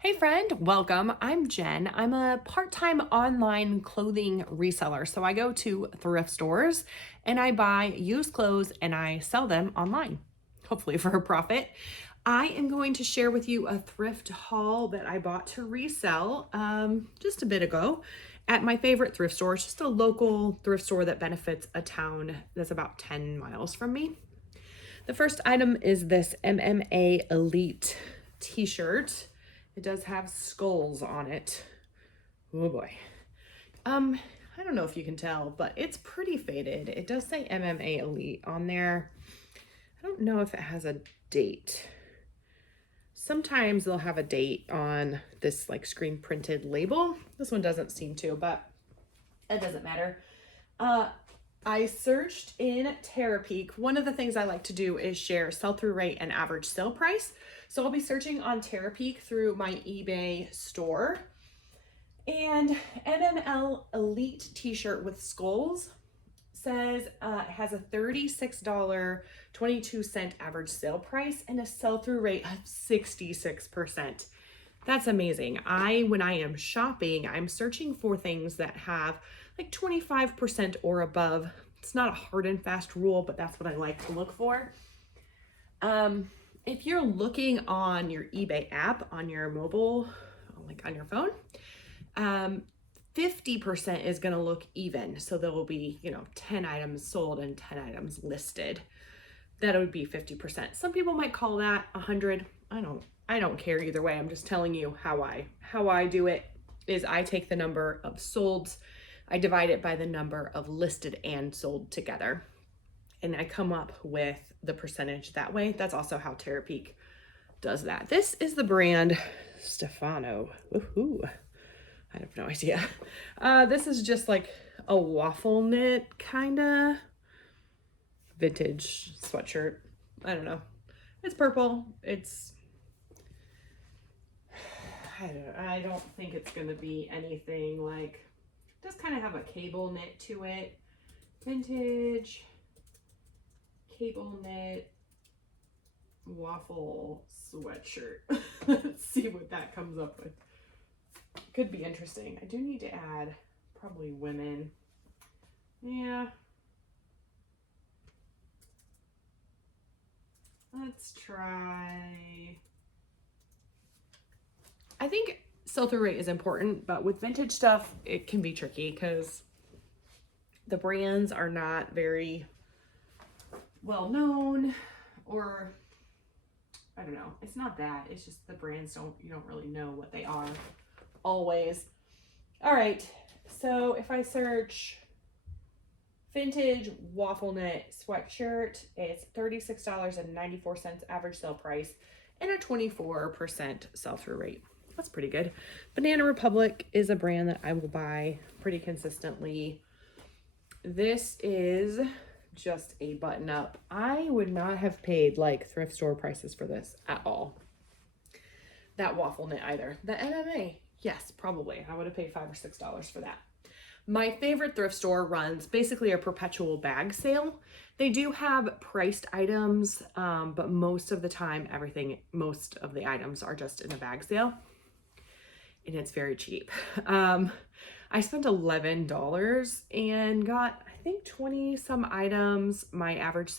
Hey friend, welcome. I'm Jen. I'm a part-time online clothing reseller. So I go to thrift stores and I buy used clothes and I sell them online, hopefully for a profit. I am going to share with you a thrift haul that I bought to resell just a bit ago at my favorite thrift store. It's just a local thrift store that benefits a town that's about 10 miles from me. The first item is this MMA Elite t-shirt. It does have skulls on it. Oh boy. I don't know if you can tell, but it's pretty faded. It does say MMA Elite on there. I don't know if it has a date. Sometimes they'll have a date on this like screen printed label. This one doesn't seem to, but it doesn't matter. I searched in Terapeak. One of the things I like to do is share sell-through rate and average sale price. So I'll be searching on Terapeak through my eBay store. And MML Elite t-shirt with skulls says it has a $36.22 average sale price and a sell-through rate of 66%. That's amazing. When I am shopping, I'm searching for things that have like 25% or above. It's not a hard and fast rule, but that's what I like to look for. If you're looking on your eBay app on your mobile, like on your phone, 50% is going to look even. So there will be, 10 items sold and 10 items listed. That would be 50%. Some people might call that 100. I don't care either way. I'm just telling you how I do it is I take the number of solds, I divide it by the number of listed and sold together, and I come up with the percentage that way. That's also how Terapeak does that. This is the brand Stefano. Woohoo. I have no idea. This is just like a waffle knit kind of vintage sweatshirt. I don't know. It's purple. I don't think it's gonna be anything like, it does kind of have a cable knit to it. Vintage cable knit waffle sweatshirt. Let's see what that comes up with. Could be interesting. I do need to add probably women. Yeah. Let's try. I think sell-through rate is important, but with vintage stuff, it can be tricky because the brands are not very well known, or I don't know. It's not that. It's just the brands you don't really know what they are always. All right. So if I search vintage waffle knit sweatshirt, it's $36.94 average sale price and a 24% sell-through rate. That's pretty good. Banana Republic is a brand that I will buy pretty consistently. This is just a button up. I would not have paid like thrift store prices for this at all. That waffle knit either. The MMA, yes, probably. I would have paid $5 or $6 for that. My favorite thrift store runs basically a perpetual bag sale. They do have priced items, but most of the time, most of the items are just in a bag sale. And it's very cheap. I spent $11 and got, I think, 20 some items. My average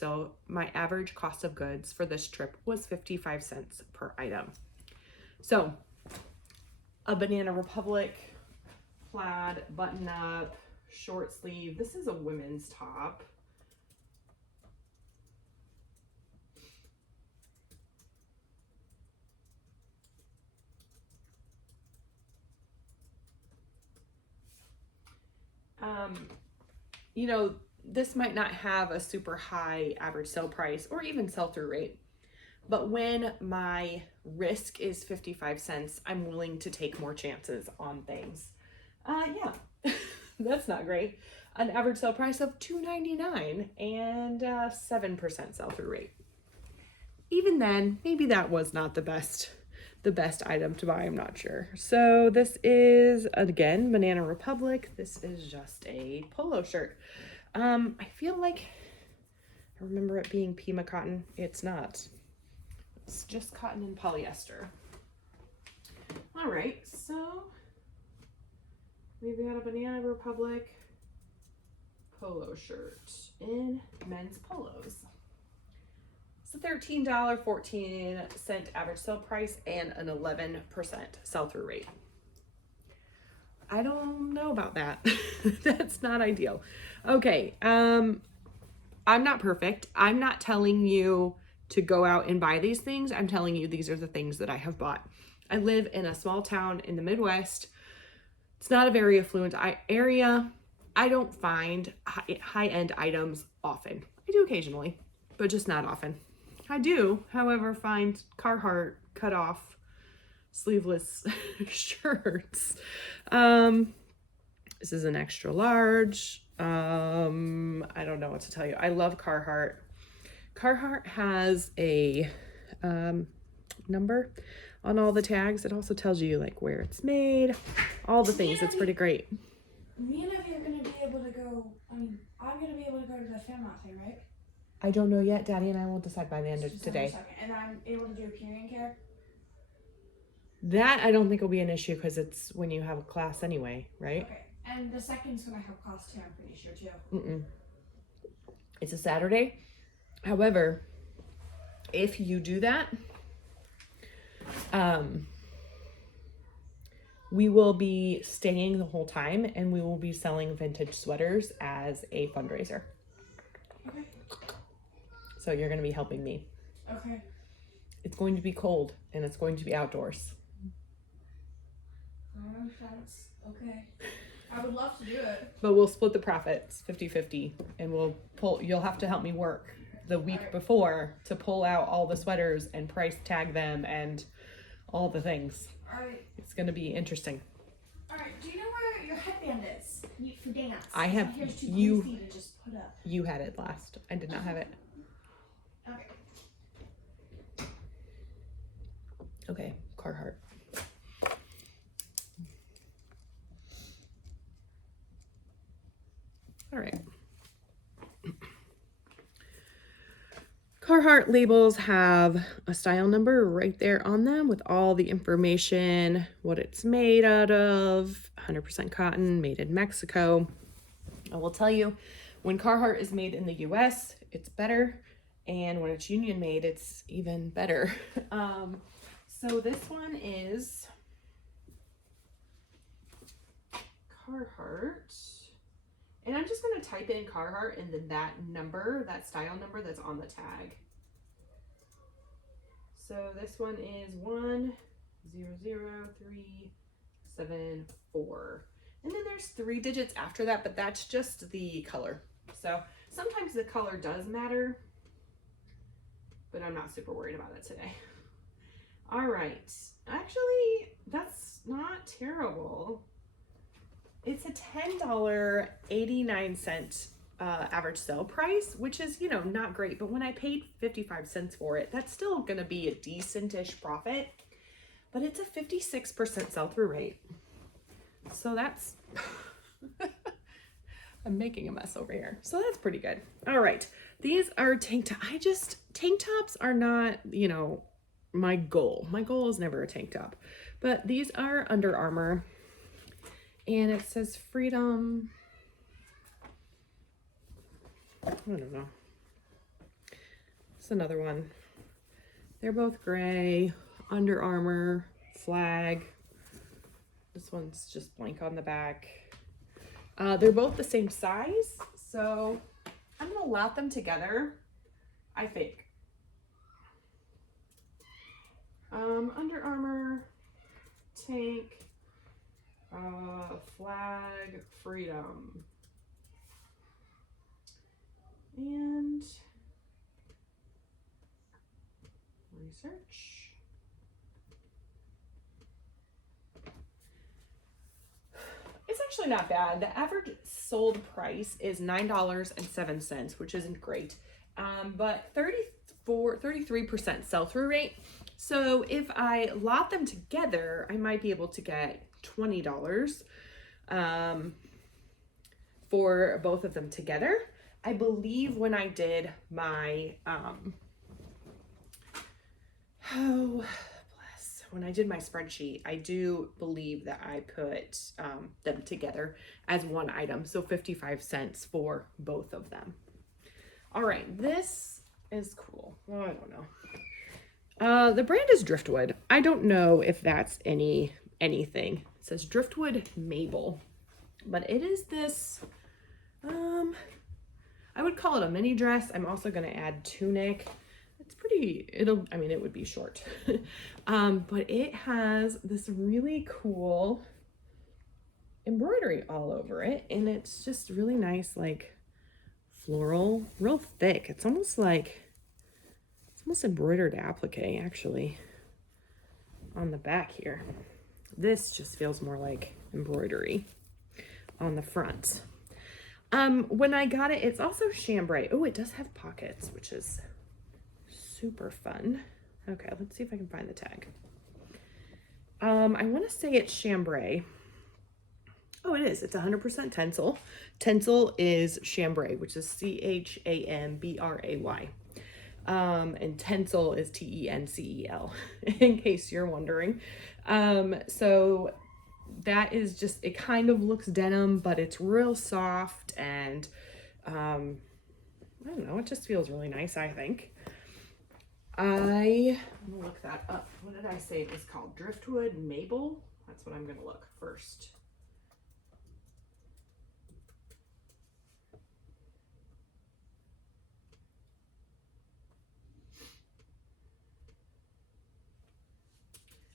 cost of goods for this trip was 55 cents per item. So a Banana Republic plaid button up short sleeve. This is a women's top. This might not have a super high average sale price or even sell-through rate, but when my risk is 55 cents, I'm willing to take more chances on things. Yeah, that's not great. An average sale price of $2.99 and 7% sell-through rate. Even then, maybe that was not the best item to buy. I'm not sure. So this is, again, Banana Republic. This is just a polo shirt. I feel like I remember it being Pima cotton. It's not. It's just cotton and polyester. right, so we've got a Banana Republic polo shirt in men's polos. It's a $13.14 average sale price and an 11% sell-through rate. I don't know about that. That's not ideal. Okay, I'm not perfect. I'm not telling you to go out and buy these things. I'm telling you these are the things that I have bought. I live in a small town in the Midwest. It's not a very affluent area. I don't find high-end items often. I do occasionally, but just not often. I do, however, find Carhartt cut-off sleeveless shirts. This is an extra large. I don't know what to tell you. I love Carhartt. Carhartt has a number on all the tags. It also tells you like where it's made, all the things. It's pretty great. Me and Evie are going to be able to go, I'm going to be able to go to the FEMA thing, right? I don't know yet. Daddy and I will decide by the end of Just today. And I'm able to do a period care? That I don't think will be an issue because it's when you have a class anyway, right? Okay. And the second's going to have class too, I'm pretty sure too. Mm-mm. It's a Saturday. However, if you do that, we will be staying the whole time and we will be selling vintage sweaters as a fundraiser. Okay. So you're going to be helping me. Okay. It's going to be cold and it's going to be outdoors. That's okay. I would love to do it. But we'll split the profits 50-50 and you'll have to help me work the week before to pull out all the sweaters and price tag them and all the things. All right. It's going to be interesting. All right. Do you know where your headband is for dance? I have Here's too you. greasy to just put up. You had it last. I did not have it. Okay. Okay, Carhartt. All right. Carhartt labels have a style number right there on them with all the information, what it's made out of, 100% cotton, made in Mexico. I will tell you, when Carhartt is made in the US, it's better. And when it's union made, it's even better. So this one is Carhartt. And I'm just going to type in Carhartt and then that number, that style number that's on the tag. So this one is 100374. And then there's 3 digits after that, but that's just the color. So sometimes the color does matter, but I'm not super worried about it today. All right. Actually, that's not terrible. It's a $10.89 average sale price, which is, not great. But when I paid 55 cents for it, that's still going to be a decent-ish profit. But it's a 56% sell-through rate. So that's... I'm making a mess over here. So that's pretty good. All right. These are tank tops. Tank tops are not, my goal. My goal is never a tank top. But these are Under Armour. And it says freedom. I don't know. It's another one. They're both gray. Under Armour. Flag. This one's just blank on the back. They're both the same size. So I'm going to lot them together. I think. Under Armour. Tank. Flag, freedom, and research. It's actually not bad. The average sold price is $9.07, which isn't great, but 33% sell-through rate. So if I lot them together, I might be able to get $20 for both of them together. I believe when I did my when I did my spreadsheet, I do believe that I put them together as one item. So 55 cents for both of them. All right, this is cool. Well, I don't know. The brand is Driftwood. I don't know if that's anything. It says Driftwood Mabel, but it is this, I would call it a mini dress. I'm also going to add tunic. It's pretty, it would be short. But it has this really cool embroidery all over it. And it's just really nice, like floral, real thick. It's almost embroidered applique actually on the back here. This just feels more like embroidery on the front. When I got it, it's also chambray. Oh, it does have pockets, which is super fun. Okay, let's see if I can find the tag. I want to say it's chambray. Oh, it is. It's 100% tencel. Tencel is chambray, which is chambray. And tencel is tencel, in case you're wondering. So that is just, it kind of looks denim, but it's real soft and I don't know, it just feels really nice, I think. I'm gonna look that up. What did I say it was called? Driftwood Mabel? That's what I'm gonna look first.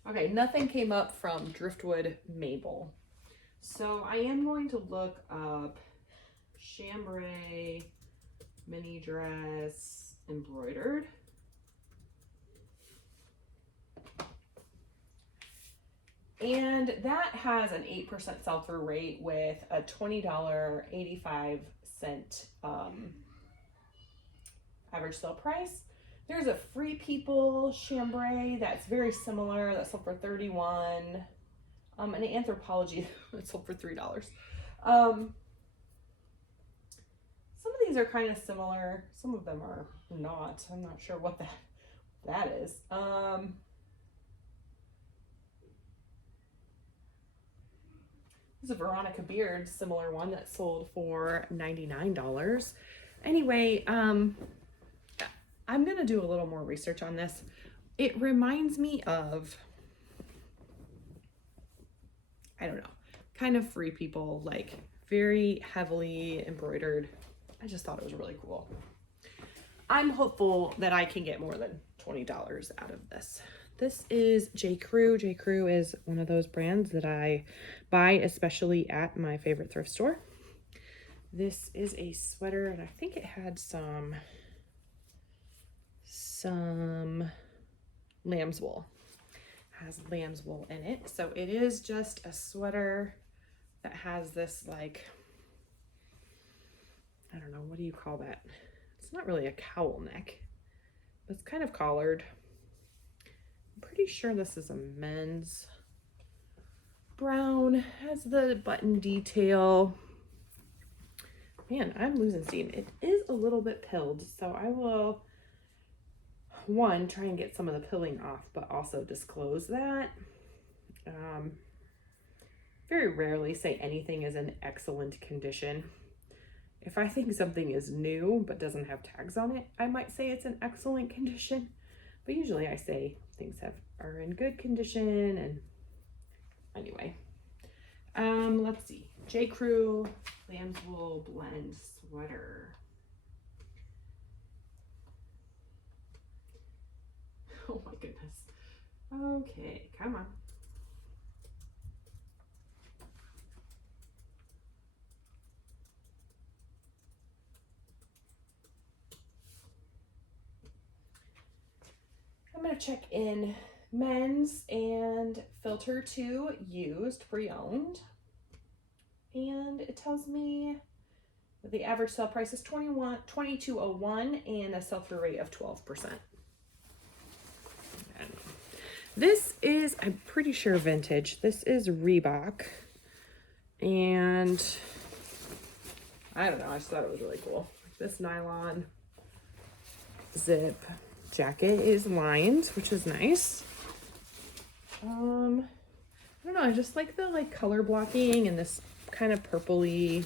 Okay, nothing came up from Driftwood Mabel. So I am going to look up chambray mini dress embroidered. And that has an 8% sell-through rate with a $20.85 average sale price. There's a Free People chambray that's very similar that sold for $31. And an Anthropologie that sold for $3. Some of these are kind of similar. Some of them are not. I'm not sure what that is. There's a Veronica Beard, similar one that sold for $99. Anyway, I'm going to do a little more research on this. It reminds me of, I don't know, kind of Free People, like very heavily embroidered. I just thought it was really cool. I'm hopeful that I can get more than $20 out of this. This is J. Crew. J. Crew is one of those brands that I buy, especially at my favorite thrift store. This is a sweater, and I think it had some lamb's wool. It has lamb's wool in it. So it is just a sweater that has this, like, I don't know, what do you call that? It's not really a cowl neck, but it's kind of collared. I'm pretty sure this is a men's. Brown, has the button detail. Man, I'm losing steam. It is a little bit pilled, so I will, one, try and get some of the pilling off, but also disclose that. Very rarely say anything is in excellent condition. If I think something is new but doesn't have tags on it, I might say it's in excellent condition. But usually I say things are in good condition. And anyway, let's see. J. Crew lamb's wool blend sweater. Oh my goodness. Okay, come on. I'm going to check in men's and filter to used, pre-owned. And it tells me that the average sale price is $22.01 and a sell-through rate of 12%. This is, I'm pretty sure, vintage. This is Reebok. And I don't know, I just thought it was really cool. This nylon zip jacket is lined, which is nice. I don't know, I just like the like color blocking and this kind of purpley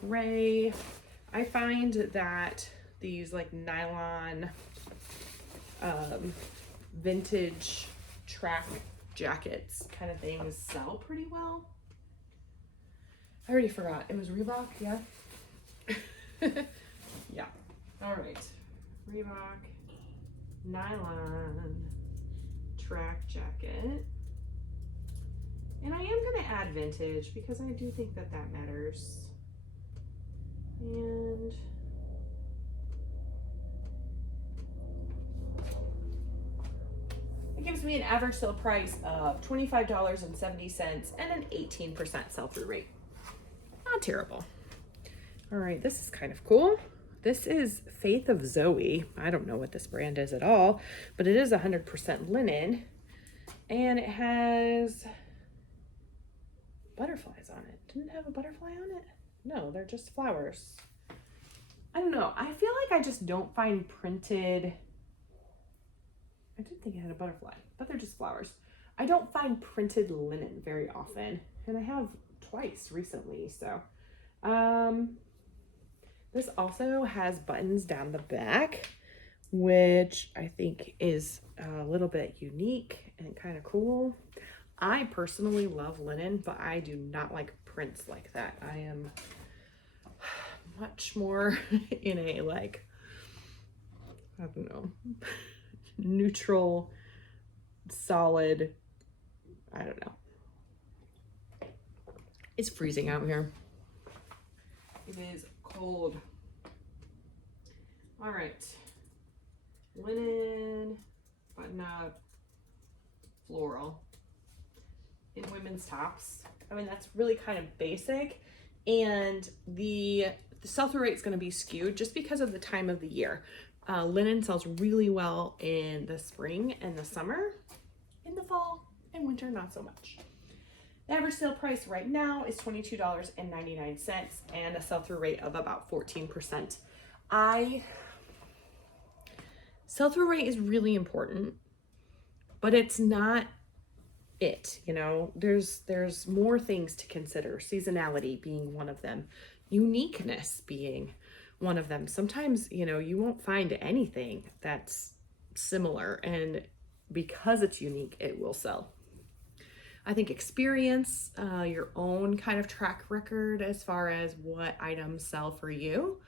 gray. I find that these like nylon vintage track jackets kind of things sell pretty well. I already forgot. It was Reebok, yeah. Yeah. All right. Reebok nylon track jacket. And I am going to add vintage because I do think that that matters. And it gives me an average sale price of $25.70 and an 18% sell-through rate. Not terrible. All right, this is kind of cool. This is Faith of Zoe. I don't know what this brand is at all, but it is 100% linen, and it has butterflies on it. Didn't it have a butterfly on it? No, they're just flowers. I don't know. I feel like I just don't find printed. I did think it had a butterfly, but they're just flowers. I don't find printed linen very often, and I have twice recently. So, this also has buttons down the back, which I think is a little bit unique and kind of cool. I personally love linen, but I do not like prints like that. I am much more in a like, I don't know, neutral, solid, I don't know. It's freezing out here. It is cold. All right. Linen, button up, floral in women's tops. I mean, that's really kind of basic. And the sell-through rate is going to be skewed just because of the time of the year. Linen sells really well in the spring and the summer. In the fall and winter, not so much. The average sale price right now is $22.99 and a sell-through rate of about 14%. Sell-through rate is really important, but it's not it, you know. There's more things to consider, seasonality being one of them, uniqueness being one of them. Sometimes, you know, you won't find anything that's similar, and because it's unique, it will sell. I think experience, your own kind of track record as far as what items sell for you,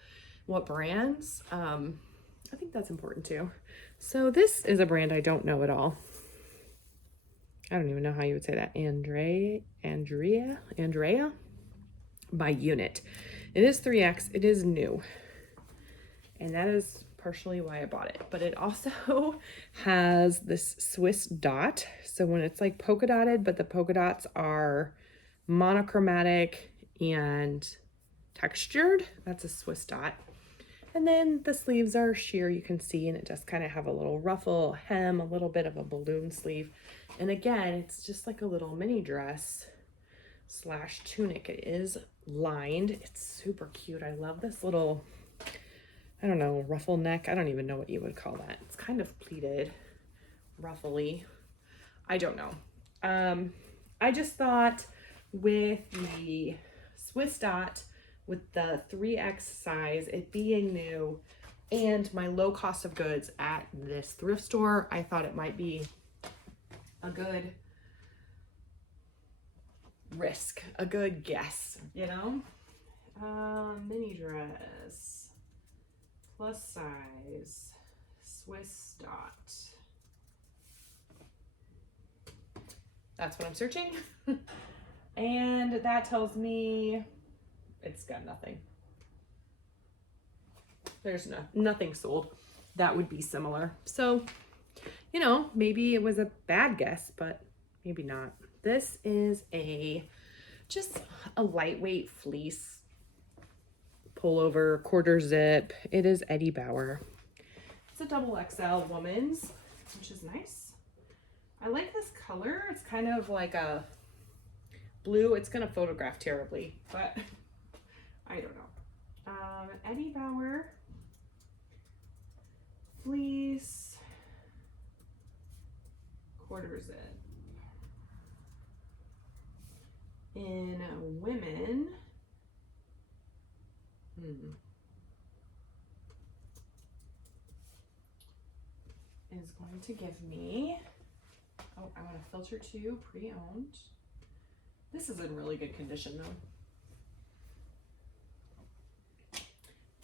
what brands, I think that's important too. So this is a brand I don't know at all. I don't even know how you would say that. Andrea by Unit. It is 3X. It is new. And that is partially why I bought it. But it also has this Swiss dot. So when it's like polka dotted, but the polka dots are monochromatic and textured, that's a Swiss dot. And then the sleeves are sheer, you can see, and it does kind of have a little ruffle hem, a little bit of a balloon sleeve. And again, it's just like a little mini dress / tunic. It is lined. It's super cute. I love this little, I don't know, ruffle neck. I don't even know what you would call that. It's kind of pleated, ruffly. I don't know. I just thought with the Swiss dot, with the 3X size, it being new, and my low cost of goods at this thrift store, I thought it might be a good risk, a good guess, you know? Mini dress, plus size, Swiss dot. That's what I'm searching. And that tells me it's got nothing. There's nothing sold that would be similar. So, you know, maybe it was a bad guess, but maybe not. This is just a lightweight fleece pullover, quarter zip. It is Eddie Bauer. It's a double XL woman's, which is nice. I like this color. It's kind of like a blue. It's gonna photograph terribly, but I don't know. Eddie Bauer fleece, quarter zip. is going to give me, oh, I want to filter to pre-owned. This is in really good condition though.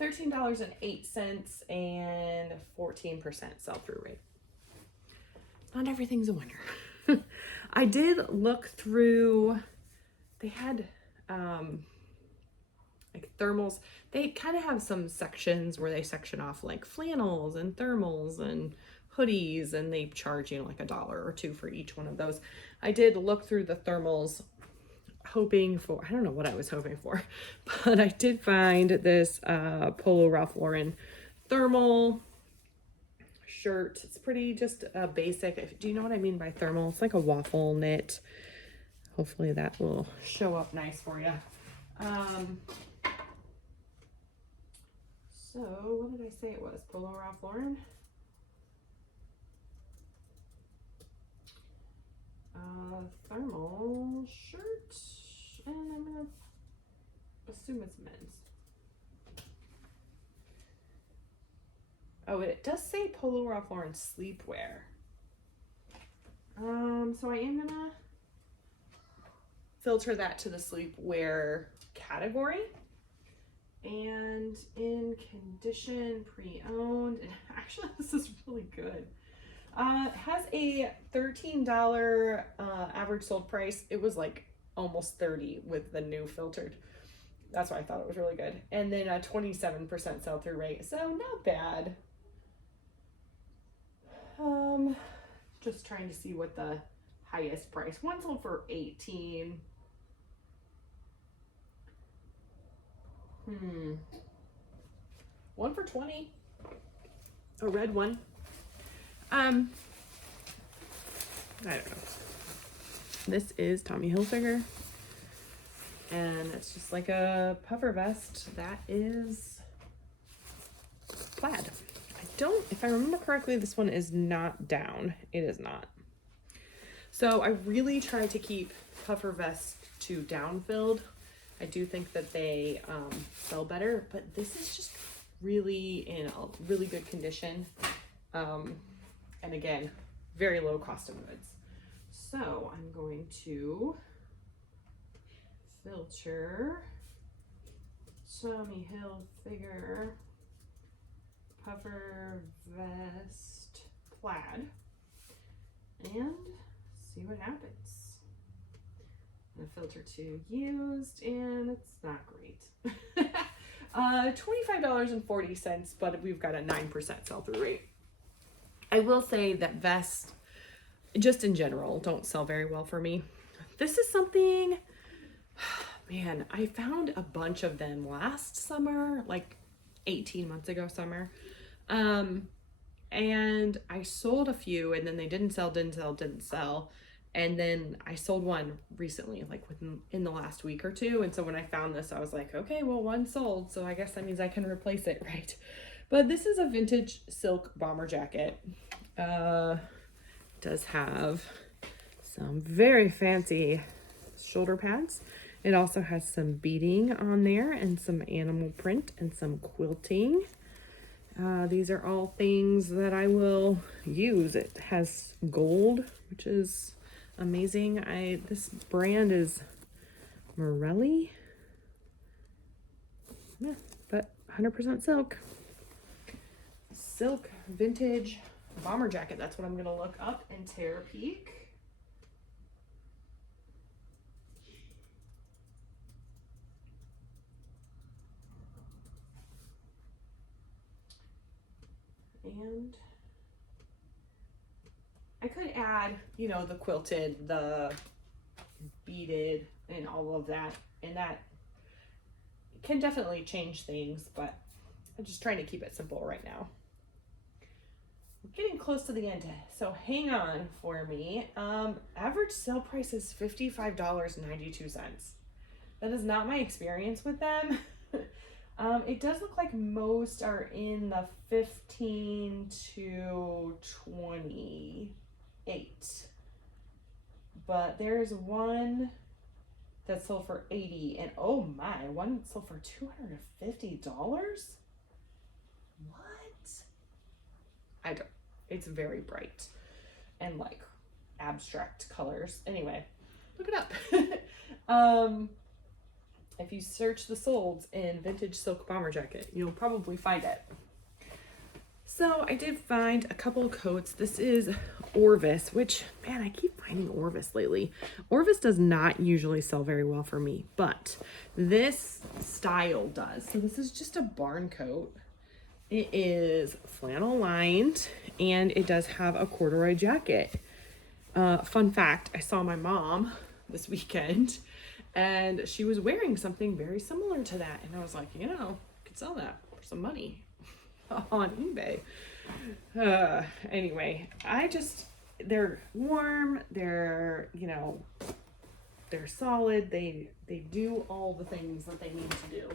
$13.08 and 14% sell-through rate. Not everything's a winner. I did look through, they had like thermals. They kind of have some sections where they section off like flannels and thermals and hoodies, and they charge, you know, like $1 or $2 for each one of those. I did look through the thermals hoping for, I don't know what I was hoping for, but I did find this Polo Ralph Lauren thermal shirt. It's pretty just basic. Do you know what I mean by thermal? It's like a waffle knit. Hopefully that will show up nice for you. So what did I say it was? Polo Ralph Lauren? Thermal shirt, and I'm gonna assume it's men's. Oh, it does say Polo Ralph Lauren sleepwear. So I am gonna filter that to the sleepwear category. And in condition, pre-owned, and actually this is really good. It has a $13 average sold price. It was like almost 30 with the new filtered. That's why I thought it was really good. And then a 27% sell-through rate, so not bad. Just trying to see what the highest price. One sold for 18. One for 20. A red one. I don't know. This is Tommy Hilfiger, and it's just like a puffer vest that is plaid. If I remember correctly, this one is not down. It is not. So I really try to keep puffer vests to down filled. I do think that they sell better, but this is just really in a really good condition. And again, very low cost of goods. So I'm going to filter Tommy Hilfiger puffer vest plaid and see what happens. I'm gonna filter to used, and it's not great. $25.40, but we've got a 9% sell-through rate. I will say that vests, just in general, don't sell very well for me. This is something, man, I found a bunch of them last summer, like 18 months ago summer. And I sold a few, and then they didn't sell. And then I sold one recently, like in the last week or two. And so when I found this, I was like, okay, well, one sold, so I guess that means I can replace it, right? But this is a vintage silk bomber jacket. Does have some very fancy shoulder pads. It also has some beading on there and some animal print and some quilting. These are all things that I will use. It has gold, which is amazing. This brand is Morelli. Yeah, but 100% silk. Silk vintage bomber jacket. That's what I'm gonna look up in Terapeak. And I could add, you know, the quilted, the beaded, and all of that, and that can definitely change things, but I'm just trying to keep it simple right now. We're getting close to the end, so hang on for me. Average sale price is $55.92. That is not my experience with them. It does look like most are in the 15 to 28, but there's one that sold for 80, and oh my, one that sold for $250. What? It's very bright and like abstract colors. Anyway, look it up. If you search the solds in vintage silk bomber jacket, you'll probably find it. So I did find a couple of coats. This is Orvis, which, man, I keep finding Orvis lately. Orvis does not usually sell very well for me, but this style does. So this is just a barn coat. It is flannel lined and it does have a corduroy jacket. Fun fact, I saw my mom this weekend and she was wearing something very similar to that. And I was like, you know, I could sell that for some money on eBay. Anyway, they're warm, they're, you know, they're solid, they do all the things that they need to do.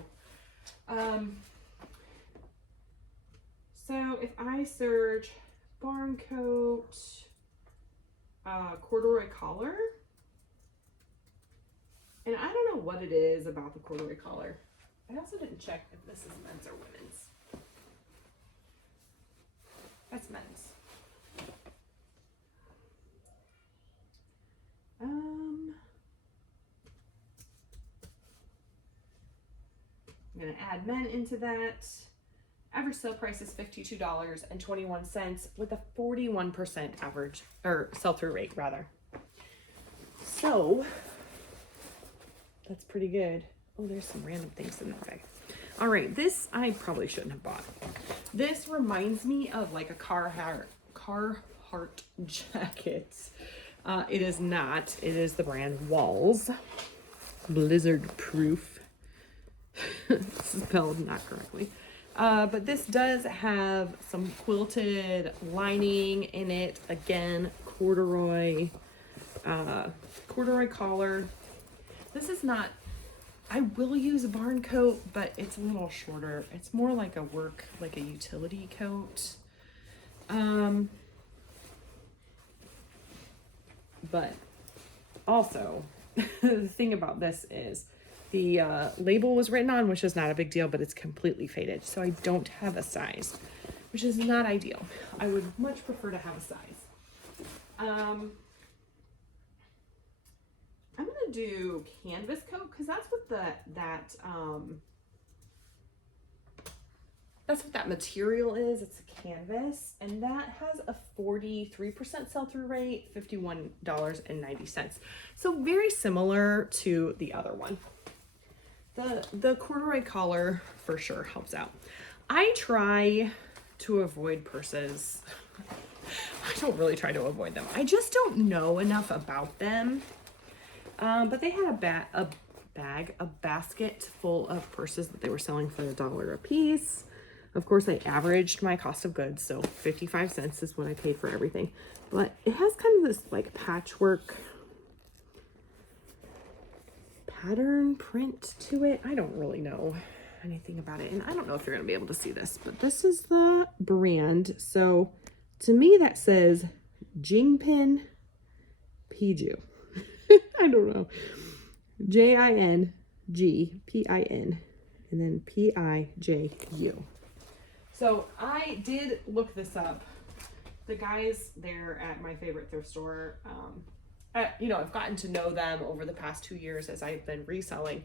So if I search barn coat, corduroy collar, and I don't know what it is about the corduroy collar. I also didn't check if this is men's or women's. That's men's. I'm gonna add men into that. Average sale price is $52.21 with a 41% average or sell-through rate rather. So that's pretty good. Oh, there's some random things in that bag. All right, this I probably shouldn't have bought. This reminds me of like a Carhartt jacket. It is not. It is the brand Walls. Blizzard proof. Spelled not correctly. But this does have some quilted lining in it. Again, corduroy collar. This is not, I will use a barn coat, but it's a little shorter. It's more like a utility coat. But also the thing about this is the label was written on, which is not a big deal, but it's completely faded. So I don't have a size, which is not ideal. I would much prefer to have a size. I'm gonna do canvas coat because that's what that material is. It's a canvas, and that has a 43% sell-through rate, $51.90. So very similar to the other one. The corduroy collar for sure helps out. I try to avoid purses. I don't really try to avoid them. I just don't know enough about them. But they had a basket full of purses that they were selling for $1 a piece. Of course, I averaged my cost of goods, so 55 cents is what I paid for everything. But it has kind of this like patchwork pattern print to it. I don't really know anything about it, and I don't know if you're gonna be able to see this, but this is the brand. So to me that says Jingpin Piju. I don't know. Jingpin and then Piju. So I did look this up. The guys there at my favorite thrift store, I've gotten to know them over the past 2 years as I've been reselling,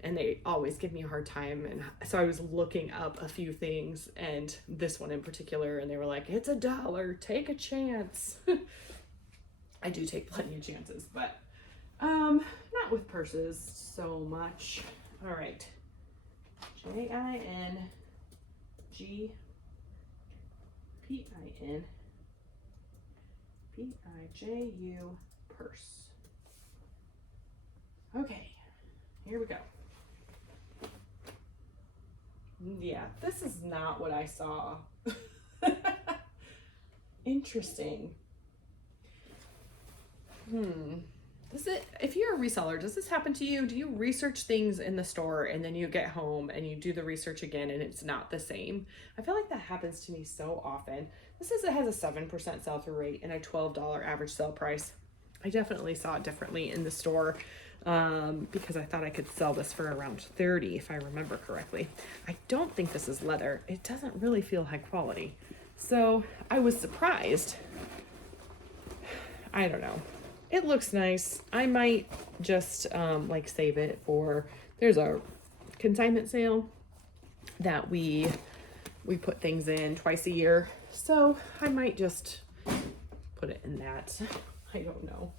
and they always give me a hard time. And so I was looking up a few things, and this one in particular, and they were like, it's $1, take a chance. I do take plenty of chances, but not with purses so much. All right. Jingpin Piju purse. Okay, here we go. Yeah, this is not what I saw. Interesting. If you're a reseller, does this happen to you? Do you research things in the store and then you get home and you do the research again and it's not the same? I feel like that happens to me so often. This says it has a 7% sell-through rate and a $12 average sale price. I definitely saw it differently in the store because I thought I could sell this for around $30 if I remember correctly. I don't think this is leather. It doesn't really feel high quality. So I was surprised. I don't know. It looks nice. I might just like save it for, there's a consignment sale that we put things in twice a year. So I might just put it in that. I don't know.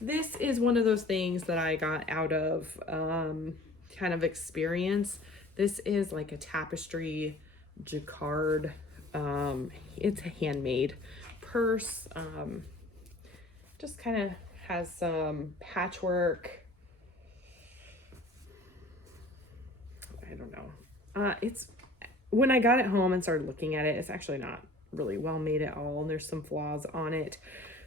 This is one of those things that I got out of kind of experience. This is like a tapestry jacquard. It's a handmade purse. Just kind of has some patchwork. I don't know. It's when I got it home and started looking at it, it's actually not really well made at all. There's some flaws on it.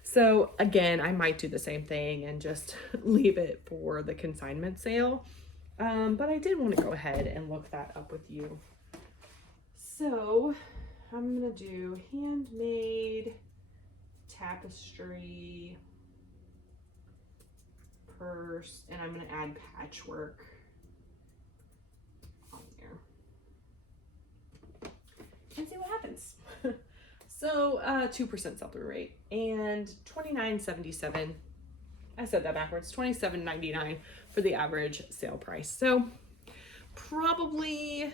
So again, I might do the same thing and just leave it for the consignment sale. But I did want to go ahead and look that up with you. So I'm gonna do handmade tapestry purse, and I'm gonna add patchwork on there and see what happens. So 2% sell-through rate and $29.77. I said that backwards. $27.99 for the average sale price. So probably,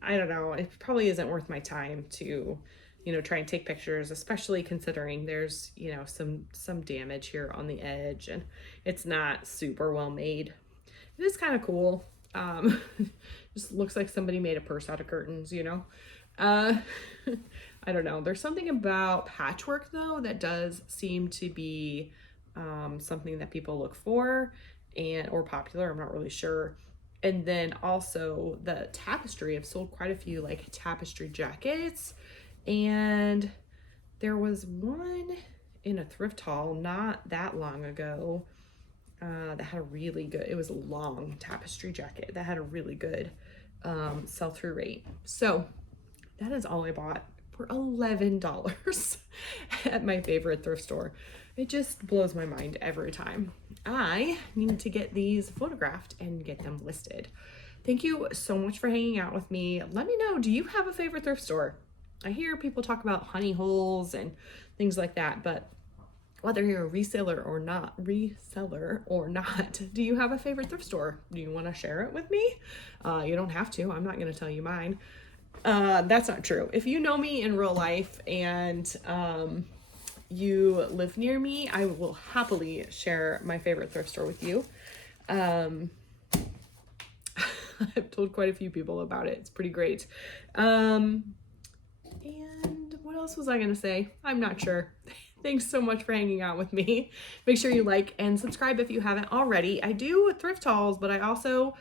I don't know, it probably isn't worth my time to, you know, try and take pictures, especially considering there's, you know, some damage here on the edge and it's not super well made. It is kind of cool. Just looks like somebody made a purse out of curtains, you know. I don't know. There's something about patchwork though that does seem to be something that people look for or popular. I'm not really sure. And then also the tapestry. I've sold quite a few like tapestry jackets, and there was one in a thrift haul not that long ago that had a really good, it was a long tapestry jacket that had a really good sell-through rate. So that is all I bought for $11 at my favorite thrift store. It just blows my mind every time. I need to get these photographed and get them listed. Thank you so much for hanging out with me. Let me know, do you have a favorite thrift store? I hear people talk about honey holes and things like that, but whether you're a reseller or not, do you have a favorite thrift store? Do you want to share it with me? You don't have to. I'm not going to tell you mine. That's not true. If you know me in real life and you live near me, I will happily share my favorite thrift store with you. I've told quite a few people about it. It's pretty great. And what else was I going to say? I'm not sure. Thanks so much for hanging out with me. Make sure you like and subscribe if you haven't already. I do thrift hauls, but I also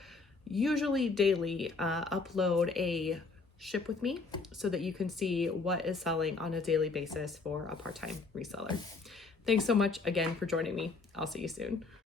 usually daily upload a ship with me so that you can see what is selling on a daily basis for a part-time reseller. Thanks so much again for joining me. I'll see you soon.